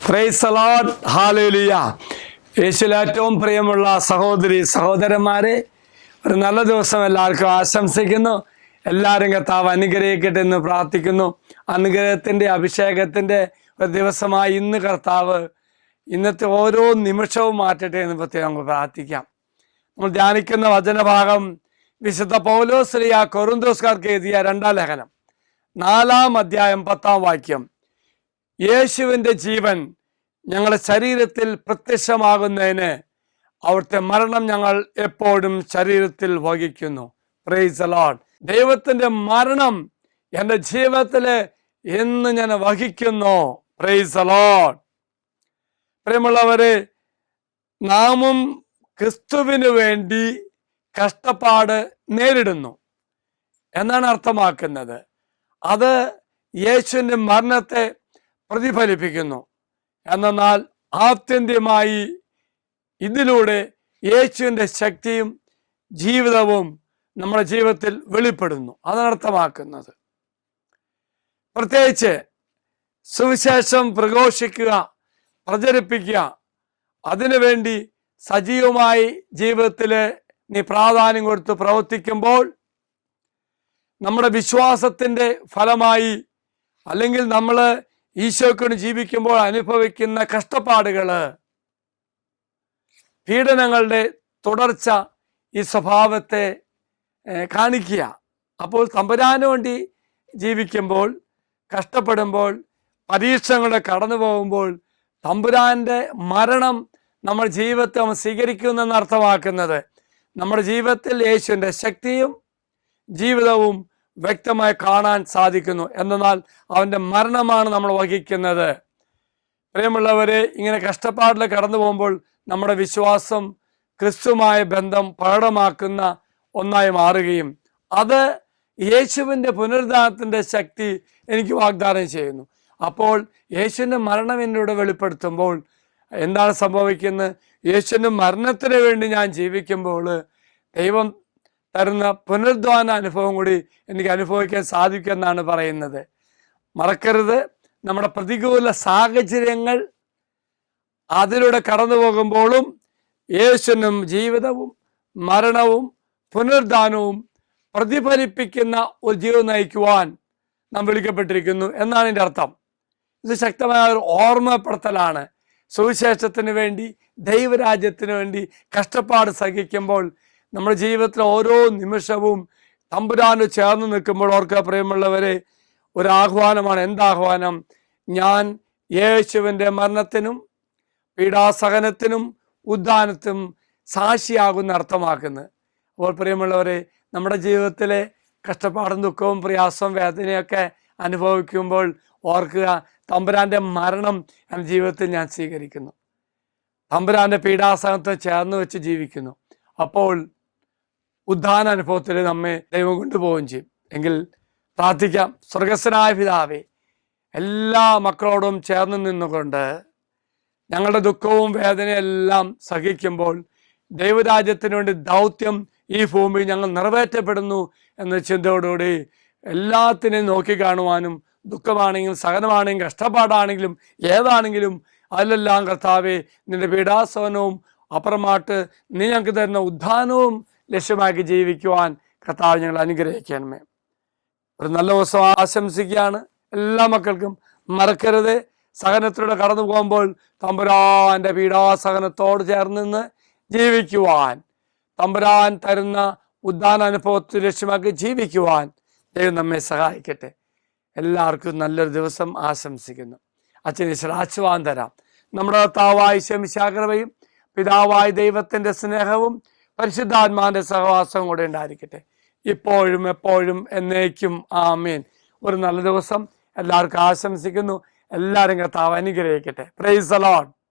Praise the Lord, hallelujah. യേശുവിൽ ഏറ്റവും പ്രിയമുള്ള സഹോദരി സഹോദരന്മാരെ, ഒരു നല്ല ദിവസം എല്ലാവർക്കും ആശംസിക്കുന്നു. എല്ലാവരും കർത്താവ് അനുഗ്രഹിക്കട്ടെ എന്ന് പ്രാർത്ഥിക്കുന്നു. അനുഗ്രഹത്തിൻ്റെ അഭിഷേകത്തിൻ്റെ ഒരു ദിവസമായി ഇന്ന് കർത്താവ് ഇന്നത്തെ ഓരോ നിമിഷവും മാറ്റട്ടെ എന്ന് പ്രത്യേകം നമുക്ക് പ്രാർത്ഥിക്കാം. നമ്മൾ ധ്യാനിക്കുന്ന വചനഭാഗം വിശുദ്ധ പൗലോസ്ലീഹ കൊരിന്തോസ്കാർക്ക് എഴുതിയ 2-ാം ലേഖനം 4-ാം അധ്യായം 10-ാം വാക്യം. യേശുവിൻ്റെ ജീവൻ ഞങ്ങളുടെ ശരീരത്തിൽ പ്രത്യക്ഷമാകുന്നതിന് അവിടുത്തെ മരണം ഞങ്ങൾ എപ്പോഴും ശരീരത്തിൽ വഹിക്കുന്നു. Praise the Lord. ദൈവത്തിൻ്റെ മരണം എൻ്റെ ജീവിതത്തിൽ എന്ന് ഞാൻ വഹിക്കുന്നു. Praise the Lord. പ്രിയമുള്ളവരെ, നാമും ക്രിസ്തുവിന് വേണ്ടി കഷ്ടപ്പാട് നേരിടുന്നു എന്നാണ് അർത്ഥമാക്കുന്നത്. അത് യേശുവിൻ്റെ മരണത്തെ പ്രതിഫലിപ്പിക്കുന്നു. എന്നാൽ ആത്യന്തികമായി ഇതിലൂടെ യേശുവിൻ്റെ ശക്തിയും ജീവിതവും നമ്മുടെ ജീവിതത്തിൽ വെളിപ്പെടുന്നു. അതാണ് പ്രത്യേകിച്ച് സുവിശേഷം പ്രഘോഷിക്കുക, പ്രചരിപ്പിക്കുക, അതിനുവേണ്ടി സജീവമായി ജീവിതത്തിൽ നീ പ്രാധാന്യം കൊടുത്ത് പ്രവർത്തിക്കുമ്പോൾ നമ്മുടെ വിശ്വാസത്തിൻ്റെ ഫലമായി അല്ലെങ്കിൽ നമ്മൾ ഈശോയ്ക്ക് ജീവിക്കുമ്പോൾ അനുഭവിക്കുന്ന കഷ്ടപ്പാടുകൾ, പീഡനങ്ങളുടെ തുടർച്ച ഈ സ്വഭാവത്തെ കാണിക്കുക. അപ്പോൾ തമ്പുരാന് വേണ്ടി ജീവിക്കുമ്പോൾ, കഷ്ടപ്പെടുമ്പോൾ, പരീക്ഷണങ്ങളെ കടന്നു പോകുമ്പോൾ തമ്പുരാൻ്റെ മരണം നമ്മൾ ജീവിതത്തെ സ്വീകരിക്കുന്നെന്ന് അർത്ഥമാക്കുന്നത് നമ്മുടെ ജീവിതത്തിൽ യേശുവിൻ്റെ ശക്തിയും ജീവിതവും വ്യക്തമായി കാണാൻ സാധിക്കുന്നു. എന്നാൽ അവൻ്റെ മരണമാണ് നമ്മൾ വഹിക്കുന്നത്. പ്രിയമുള്ളവരെ, ഇങ്ങനെ കഷ്ടപ്പാടിൽ കടന്നു പോകുമ്പോൾ നമ്മുടെ വിശ്വാസം ക്രിസ്തുമായ ബന്ധം പ്രകടമാക്കുന്ന ഒന്നായി മാറുകയും അത് യേശുവിൻ്റെ പുനരുദ്ധാനത്തിൻ്റെ ശക്തി എനിക്ക് വാഗ്ദാനം ചെയ്യുന്നു. അപ്പോൾ യേശുവിൻ്റെ മരണം എന്നോട് വെളിപ്പെടുത്തുമ്പോൾ എന്താണ് സംഭവിക്കുന്നത്? യേശുവിൻ്റെ മരണത്തിന് വേണ്ടി ഞാൻ ജീവിക്കുമ്പോൾ ദൈവം തരുന്ന പുനരുദ്ധാന അനുഭവം കൂടി എനിക്ക് അനുഭവിക്കാൻ സാധിക്കുമെന്നാണ് പറയുന്നത്. മറക്കരുത്, നമ്മുടെ പ്രതികൂല സാഹചര്യങ്ങൾ അതിലൂടെ കടന്നു പോകുമ്പോഴും യേശുവിനും ജീവിതവും മരണവും പുനരുദ്ധാനവും പ്രതിഫലിപ്പിക്കുന്ന ഒരു ജീവിതം നയിക്കുവാൻ നാം വിളിക്കപ്പെട്ടിരിക്കുന്നു എന്നാണ് എൻ്റെ അർത്ഥം. ഇത് ശക്തമായ ഒരു ഓർമ്മപ്പെടുത്തലാണ്. സുവിശേഷത്തിന് വേണ്ടി, ദൈവരാജ്യത്തിന് വേണ്ടി കഷ്ടപ്പാട് സഹിക്കുമ്പോൾ നമ്മുടെ ജീവിതത്തിലെ ഓരോ നിമിഷവും തമ്പുരാന് ചേർന്ന് നിൽക്കുമ്പോൾ ഓർക്കുക പ്രിയമുള്ളവരെ, ഒരാഹ്വാനമാണ്. എന്താഹ്വാനം? ഞാൻ യേശുവിൻ്റെ മരണത്തിനും പീഡാസഹനത്തിനും ഉദ്ധാനത്തിനും സാക്ഷിയാകുന്ന അർത്ഥമാക്കുന്നത്. അപ്പോൾ പ്രിയമുള്ളവരെ, നമ്മുടെ ജീവിതത്തിലെ കഷ്ടപ്പാടും ദുഃഖവും പ്രയാസവും വേദനയൊക്കെ അനുഭവിക്കുമ്പോൾ ഓർക്കുക, തമ്പുരാൻ്റെ മരണം എൻ്റെ ജീവിതത്തിൽ ഞാൻ സ്വീകരിക്കുന്നു, തമ്പുരാൻ്റെ പീഡാസഹനത്തെ ചേർന്ന് വെച്ച് ജീവിക്കുന്നു. അപ്പോൾ ഉദ്ധാന അനുഭവത്തിൽ നമ്മെ ദൈവം കൊണ്ടുപോവുകയും ചെയ്യും. എങ്കിൽ പ്രാർത്ഥിക്കാം. സ്വർഗസ്ഥനായ പിതാവേ, എല്ലാ മക്കളോടും ചേർന്ന് നിന്നുകൊണ്ട് ഞങ്ങളുടെ ദുഃഖവും വേദനയെല്ലാം സഹിക്കുമ്പോൾ ദൈവരാജ്യത്തിന് വേണ്ടി ദൗത്യം ഈ ഭൂമിയിൽ ഞങ്ങൾ നിറവേറ്റപ്പെടുന്നു എന്ന ചിന്തയോടുകൂടി എല്ലാത്തിനെയും നോക്കിക്കാണുവാനും, ദുഃഖമാണെങ്കിലും സഹനമാണെങ്കിലും കഷ്ടപ്പാടാണെങ്കിലും ഏതാണെങ്കിലും അതിലെല്ലാം കർത്താവേ നിന്റെ പീഡാസഹനവും അപ്പുറമായിട്ട് നീ ഞങ്ങൾക്ക് തരുന്ന ഉദ്ധാനവും ലക്ഷ്യമാക്കി ജീവിക്കുവാൻ കർത്താവ് ഞങ്ങൾ അനുഗ്രഹിക്കണമേ. ഒരു നല്ല ദിവസം ആശംസിക്കുകയാണ് എല്ലാ മക്കൾക്കും. മറക്കരുത്, സഹനത്തിലൂടെ കടന്നു പോകുമ്പോൾ തമ്പുരാന്റെ പീഡാസഹനത്തോട് ചേർന്ന് നിന്ന് ജീവിക്കുവാൻ, തമ്പുരാൻ തരുന്ന ഉദ്ധാന അനുഭവത്തിൽ ലക്ഷ്യമാക്കി ജീവിക്കുവാൻ ദൈവം നമ്മെ സഹായിക്കട്ടെ. എല്ലാവർക്കും നല്ലൊരു ദിവസം ആശംസിക്കുന്നു. അച്ഛനെ ആശീർവാദം തരാം. നമ്മുടെ കർത്താവായ ശമിശാകൃപയും പിതാവായ ദൈവത്തിൻ്റെ സ്നേഹവും പരിശുദ്ധാത്മാവിൻ്റെ സഹവാസവും കൂടെ ഉണ്ടായിരിക്കട്ടെ, ഇപ്പോഴും എപ്പോഴും എന്നേക്കും. ആമേൻ. ഒരു നല്ല ദിവസം എല്ലാവർക്കും ആശംസിക്കുന്നു. എല്ലാവരും കർത്താവ് അനുഗ്രഹിക്കട്ടെ. Praise the Lord.